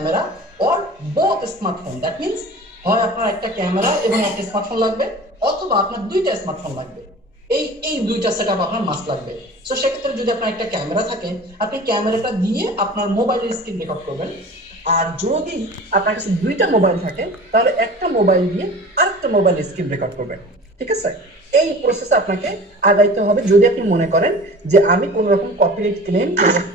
Camera or both smartphone. That means হয় আপনার একটা ক্যামেরা এবং একটা স্মার্টফোন লাগবে, অথবা আপনার দুইটা স্মার্টফোন লাগবে। এই দুইটা সেটআপ আপনার মাস্ট লাগবে। সো সেক্ষেত্রে যদি আপনার একটা ক্যামেরা থাকে, আপনি ক্যামেরাটা দিয়ে আপনার মোবাইলের স্ক্রিন রেকর্ড করবেন। আর যদি আপনার কাছে দুইটা মোবাইল থাকে, তাহলে একটা মোবাইল দিয়ে আরেকটা মোবাইলের স্ক্রিন রেকর্ড করবেন। ঠিক আছে? এই প্রসেসে আপনাকে আগাইতে হবে যদি আপনি মনে করেন যে আমি কোন রকম কপিরাইট ক্লেম,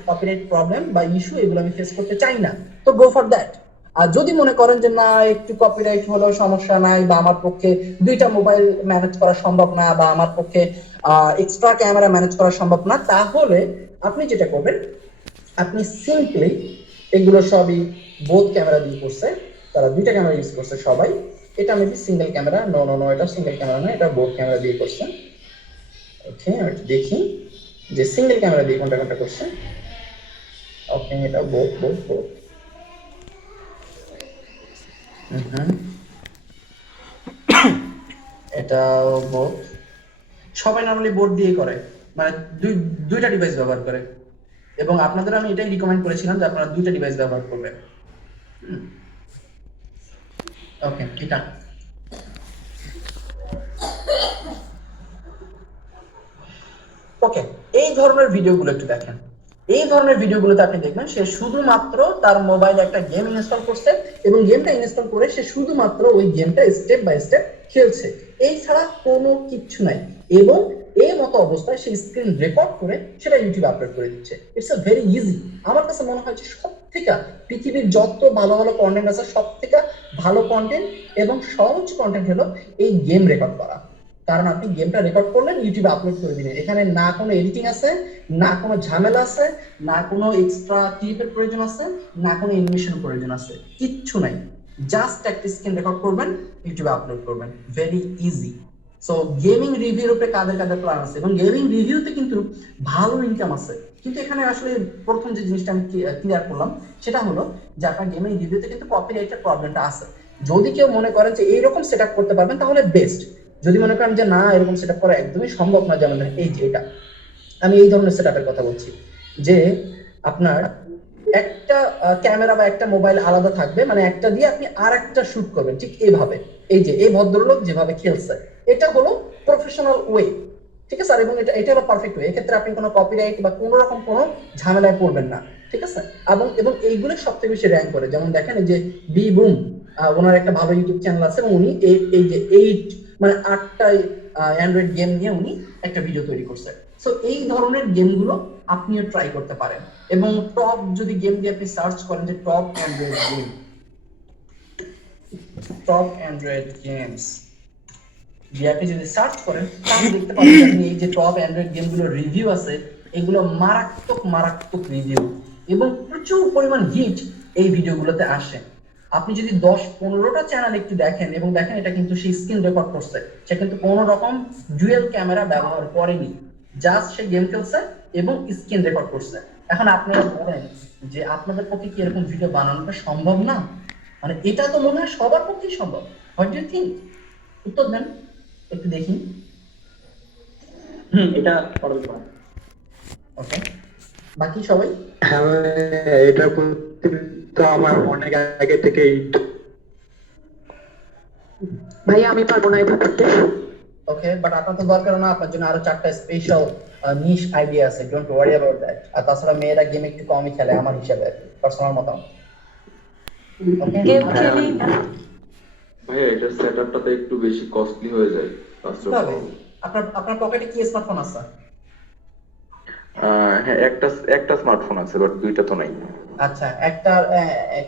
কপিরাইট প্রবলেম বা ইস্যু এগুলো আমি ফেস করতে চাই না, তো গো ফর দ্যাট। আর যদি মনে করেন যে না, একটু কপিরাইট হলেও সমস্যা নাই, বা আমার পক্ষে দুইটা মোবাইল ম্যানেজ করা সম্ভব না, বা আমার পক্ষে এক্সট্রা ক্যামেরা ম্যানেজ করা সম্ভব না, তাহলে আপনি যেটা করবেন, আপনি সিম্পলি, এগুলো সবই বোথ ক্যামেরা দিয়ে করছে, তারা দুইটা ক্যামেরা ইউজ করছে সবাই। এটা maybe single camera, no no no, এটা সিঙ্গেল ক্যামেরা না, এটা বোথ ক্যামেরা দিয়ে করছে। ওকে, আমি দেখি যে সিঙ্গেল ক্যামেরা দিয়ে কোনটা কোনটা করছে। ওকে, এটা বোথ বোথ বোথ। এটা বোথ। সবাই নরমালি বোথ দিয়ে করে, মানে দুইটা ডিভাইস ব্যবহার করে। এবং আপনাদের আমি এটাই রিকমেন্ড করেছিলাম যে আপনারা দুইটা ডিভাইস ব্যবহার করবেন। ওকে, এটা ওকে। এই ধরনের ভিডিওগুলো একটু দেখেন। এই ধরনের ভিডিওগুলোতে আপনি দেখবেন সে শুধুমাত্র তার মোবাইলে একটা গেম ইনস্টল করছে, এবং গেমটা ইনস্টল করে সে শুধুমাত্র ওই গেমটা স্টেপ বাই স্টেপ খেলছে, এই ছাড়া কোনো কিচ্ছু নাই। এবং এই মতো অবস্থায় সে স্ক্রিন রেকর্ড করে সেটা ইউটিউবে আপলোড করে দিচ্ছে। It's a very easy. আমার কাছে মনে হয় যে সব থেকে পৃথিবীর যত ভালো ভালো কন্টেন্ট আছে, সব থেকে ভালো কন্টেন্ট এবং সহজ কন্টেন্ট হলো এই গেম রেকর্ড করা। কারণ আপনি গেমটা রেকর্ড করলেন, ইউটিউবে আপলোড করে দিলেন, এখানে না কোনো এডিটিং আছে, না কোনো ঝামেলা আছে, না কোনো এক্সট্রা ক্লিপের প্রয়োজন আছে, না কোনো অ্যানিমেশন প্রয়োজন আছে, কিচ্ছু নাই। জাস্ট একটা স্ক্রিন রেকর্ড করবেন, ইউটিউবে আপলোড করবেন, ভেরি ইজি। সো গেমিং রিভিউর উপরে কাদের কাদের প্ল্যান আছে, এবং গেমিং রিভিউতে কিন্তু ভালো ইনকাম আছে। কিন্তু এখানে আসলে প্রথম যে জিনিসটা আমি ক্লিয়ার করলাম, সেটা হলো যে আপনার গেমিং রিভিউতে কিন্তু কপিরাইটের প্রবলেমটা আছে। যদি কেউ মনে করেন যে এইরকম সেটআপ করতে পারবেন, তাহলে বেস্ট। যদি মনে করেন যে না, এরকম সেটআপ করা একদমই সম্ভব না, যেমন এই যে এটা, আমি এই ধরনের সেটআপের কথা বলছি, যে আপনার একটা ক্যামেরা বা একটা মোবাইল আলাদা থাকবে, মানে একটা দিয়ে আপনি আর একটা শুট করবেন, ঠিক এইভাবে। এই যে এই ভদ্রলোক যেভাবে খেলছে, এটা হলো প্রফেশনাল ওয়ে। ঠিক আছে? আর এবং এটা হলো পারফেক্ট ওয়ে। এক্ষেত্রে আপনি কোনো কপিরাইট বা কোনো রকম কোনো ঝামেলায় পড়বেন না। ঠিক আছে? এবং এইগুলো সবথেকে বেশি র্যাঙ্ক করে। যেমন দেখেন যে বি বুম, ওনার একটা ভালো ইউটিউব চ্যানেল আছে, এবং উনি এই যে 8টা অ্যান্ড্রয়েড গেম নিয়ে উনি একটা ভিডিও তৈরি করছে। সো এই ধরনের গেমগুলো আপনিও ট্রাই করতে পারেন। এবং টপ যদি গেম দিয়ে আপনি সার্চ করেন যে top Android game, top Android games দিয়ে আপনি যদি সার্চ করেন, তাহলে দেখতে পাবেন আপনি এই যে টপ অ্যান্ড্রয়েড গেমগুলোর রিভিউ আছে, এগুলো মারাত্মক মারাত্মক রিভিউ, এবং প্রচুর পরিমাণ হিট এই ভিডিওগুলোতে আসে। আপনি যদি 10-15টা চ্যানেল একটু দেখেন, এবং দেখেন এটা কিন্তু সে স্ক্রিন রেকর্ড করছে, সে কিন্তু কোনো রকম ডুয়েল ক্যামেরা ব্যবহার করেনি, জাস্ট সে গেম খেলছে এবং স্ক্রিন রেকর্ড করছে। এখন আপনারা বলেন যে আপনাদের পক্ষে কি এরকম ভিডিও বানানোটা সম্ভব না? মানে এটা তো মনে হয় সবার পক্ষেই সম্ভব। What do you think? উত্তর দেন একটু দেখি। এটা করতে পারে। ওকে, বাকি সবাই? হ্যাঁ, এটা করতে তো আমার অনেক আগে থেকেই। ভাইয়া আমি পারবো না এটা করতে। ওকে, বাট আপনার তো দরকার না, আপনার জন্য আরো 4টা স্পেশাল নিশ আইডিয়া আছে, ডোন্ট ওয়ারি অ্যাবাউট দ্যাট। আর তাছাড়া মেয়েরা গেম একটু কমই খেলে আমার হিসাবে, পার্সোনাল মতামত। ওকে, গেম খেলি না। ভাইয়া এটা সেটআপটাতে একটু বেশি কস্টলি হয়ে যায় ফার্স্ট অফ কিভাবে? অল। আপনার পকেটে কি স্মার্টফোন আছে? হ্যাঁ, একটা স্মার্টফোন আছে, বাট দুইটা তো নাই। আচ্ছা, একটা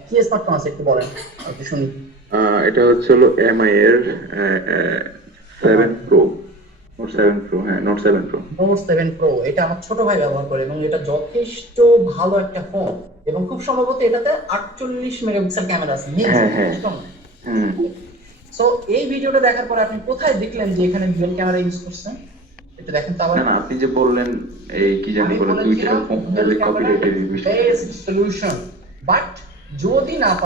কি স্মার্টফোন আছে একটু বলেন, একটু শুনি। এটা হচ্ছে হলো এমআই এর 7 প্রো, নোট 7 প্রো। হ্যাঁ, নোট 7 প্রো। নোট 7 প্রো, এটা আমার ছোট ভাই ব্যবহার করে, এবং এটা যথেষ্ট ভালো একটা ফোন, এবং খুব সম্ভবত এটাতে 48 মেগাপিক্সেল ক্যামেরা আছে। হ্যাঁ হ্যাঁ। সো এই ভিডিওটা দেখার পরে আপনি কোথায় দেখলেন যে এখানে ডুয়াল ক্যামেরা ইউজ করছেন? এটা দেখেন তো আবার। না, আপনি যে বললেন এই কি জানি বলে দুইটা ফোন কপিরাইটের বিষয়, বেস্ট সলিউশন। বাট যদি না